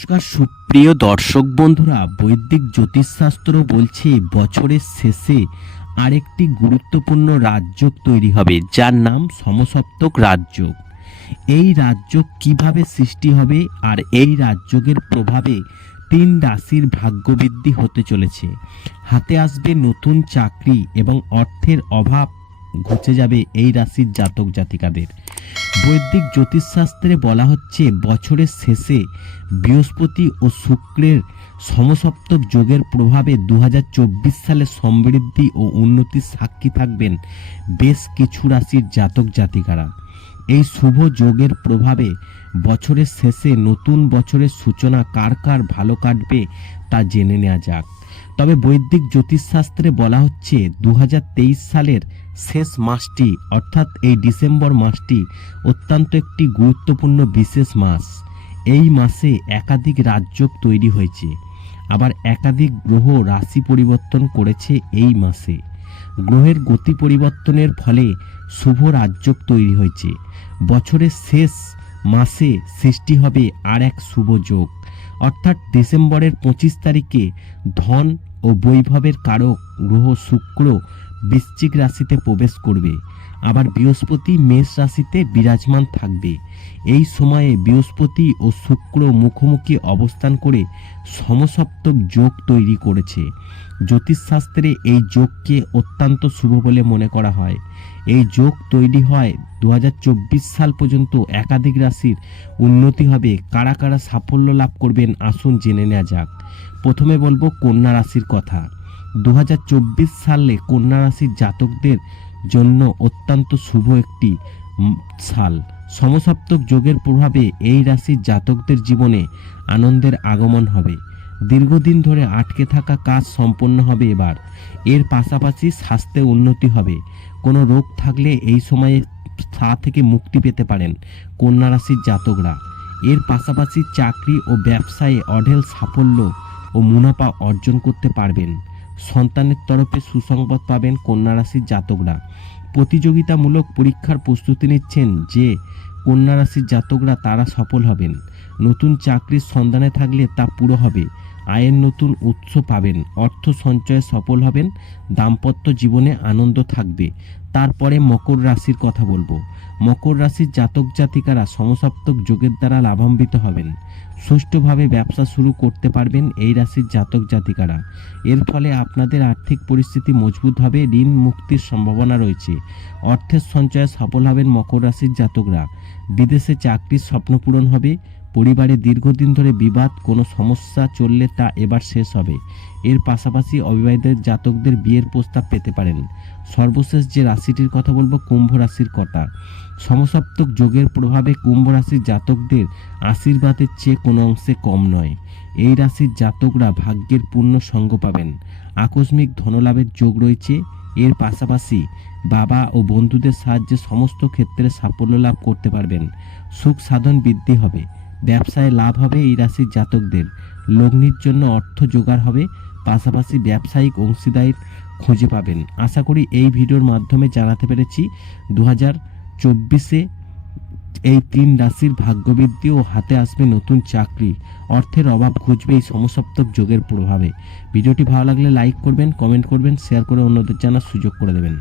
নমস্কার, সুপ্রিয় দর্শক বন্ধুরা, বৈদিক জ্যোতিষশাস্ত্র বলছে, বছরের শেষে আরেকটি গুরুত্বপূর্ণ রাজযোগ তৈরি হবে, যার নাম সমসপ্তক রাজযোগ। এই রাজযোগ কীভাবে সৃষ্টি হবে আর এই রাজযোগের প্রভাবে তিন রাশির ভাগ্যবৃদ্ধি হতে চলেছে। হাতে আসবে নতুন চাকরি এবং অর্থের অভাব ঘুচে যাবে এই রাশির জাতক জাতিকাদের বৈদিক জ্যোতিষশাস্ত্রে বলা হচ্ছে, বছরের শেষে বৃহস্পতি ও শুক্রের সমসপ্তক যোগের প্রভাবে দু হাজার চব্বিশ সালে সমৃদ্ধি ও উন্নতির সাক্ষী থাকবেন বেশ কিছু রাশির জাতক জাতিকারা। এই শুভ যোগের প্রভাবে বছরের শেষে নতুন বছরের সূচনা কার কার ভালো কাটবে তা জেনে নেওয়া যাক। তবে বৈদিক জ্যোতিষশাস্ত্রে বলা হচ্ছে দু হাজার তেইশ সালের শেষ মাসটি, অর্থাৎ এই ডিসেম্বর মাসটি অত্যন্ত একটি গুরুত্বপূর্ণ বিশেষ মাস। এই মাসে একাধিক রাজযোগ তৈরি হয়েছে। আবার একাধিক গ্রহ রাশি পরিবর্তন করেছে এই মাসে। গ্রহের গতি পরিবর্তনের ফলে শুভ রাজযোগ তৈরি হয়েছে। বছরের শেষ মাসে সৃষ্টি হবে আর এক শুভ যোগ। অর্থাৎ ডিসেম্বরের পঁচিশ তারিখে ধন ও বৈভবের কারক গ্রহ শুক্র বৃশ্চিক রাশিতে প্রবেশ করবে। আবার বৃহস্পতি মেষ রাশিতে বিরাজমান থাকবে। এই সময়ে বৃহস্পতি ও শুক্র মুখোমুখি অবস্থান করে সমসপ্তক যোগ তৈরি করেছে। জ্যোতিষশাস্ত্রে এই যোগকে অত্যন্ত শুভ বলে মনে করা হয়। এই যোগ তৈরি হয় দু হাজার চব্বিশ সাল পর্যন্ত একাধিক রাশির উন্নতি হবে। কারা কারা সাফল্য লাভ করবেন আসুন জেনে নেওয়া যাক। প্রথমে বলব কন্যা রাশির কথা। দু হাজার চব্বিশ সালে কন্যা রাশির জাতকদের জন্য অত্যন্ত শুভ একটি সাল। সমসপ্তক যোগের প্রভাবে এই রাশির জাতকদের জীবনে আনন্দের আগমন হবে। দীর্ঘদিন ধরে আটকে থাকা কাজ সম্পন্ন হবে এবার। এর পাশাপাশি স্বাস্থ্যে উন্নতি হবে। কোনো রোগ থাকলে এই সময়ে তা থেকে মুক্তি পেতে পারেন কন্যা রাশির জাতকরা। এর পাশাপাশি চাকরি ও ব্যবসায়ে অঢেল সাফল্য ও মুনাফা অর্জন করতে পারবেন। সন্তানের তরফে সুসংবাদ পাবেন কন্যা রাশির জাতকরা। প্রতিযোগিতামূলক পরীক্ষার প্রস্তুতি নিচ্ছেন যে কন্যা রাশির জাতকরা তারা সফল হবেন। নতুন চাকরির সন্ধানে থাকলে তা পুরো হবে। আয়ের নতুন উৎস পাবেন। অর্থ সঞ্চয়ে সফল হবেন। দাম্পত্য জীবনে আনন্দ থাকবে। তারপরে মকর রাশির কথা বলব। মকর রাশির জাতক জাতিকারা সমসপ্তক যোগের দ্বারা লাভান্বিত হবেন। সুষ্ঠুভাবে ব্যবসা শুরু করতে পারবেন এই রাশির জাতক জাতিকারা। এর ফলে আপনাদের আর্থিক পরিস্থিতি মজবুত হবে, ঋণ মুক্তির সম্ভাবনা রয়েছে। অর্থের সঞ্চয়ে সফল হবেন মকর রাশির জাতকরা। বিদেশে চাকরির স্বপ্ন পূরণ হবে পরিবারে দীর্ঘদিন ধরে বিবাদ, কোনো সমস্যা চললে তা এবার শেষ হবে। এর পাশাপাশি অবিবাহিত জাতকদের বিয়ের প্রস্তাব পেতে পারেন। সর্বশেষ যে রাশিটির কথা বলব, কুম্ভ রাশির কথা সমসপ্তক যোগের প্রভাবে কুম্ভ রাশির জাতকদের আশীর্বাদের চেয়ে কোনো অংশে কম নয়। এই রাশির জাতকরা ভাগ্যের পূর্ণ সঙ্গ পাবেন। আকস্মিক ধনলাভের যোগ রয়েছে। এর পাশাপাশি বাবা ও বন্ধুদের সাহায্যে সমস্ত ক্ষেত্রে সাফল্য লাভ করতে পারবেন। সুখ সাধন বৃদ্ধি হবে। ব্যবসায় লাভ হবে এই রাশির জাতকদের। লগ্নির জন্য অর্থ জোগাড় হবে, পাশাপাশি ব্যবসায়িক অংশীদার খুঁজে পাবেন। আশা করি এই ভিডিওর মাধ্যমে জানাতে পেরেছি দু হাজার চব্বিশে এই তিন রাশির ভাগ্যবৃদ্ধি ও হাতে আসবে নতুন চাকরি। অর্থের অভাব ঘুচবে এই সমসপ্তক যোগের প্রভাবে। ভিডিওটি ভালো লাগলে লাইক করবেন, কমেন্ট করবেন, শেয়ার করে অন্যদের জানার সুযোগ করে দেবেন।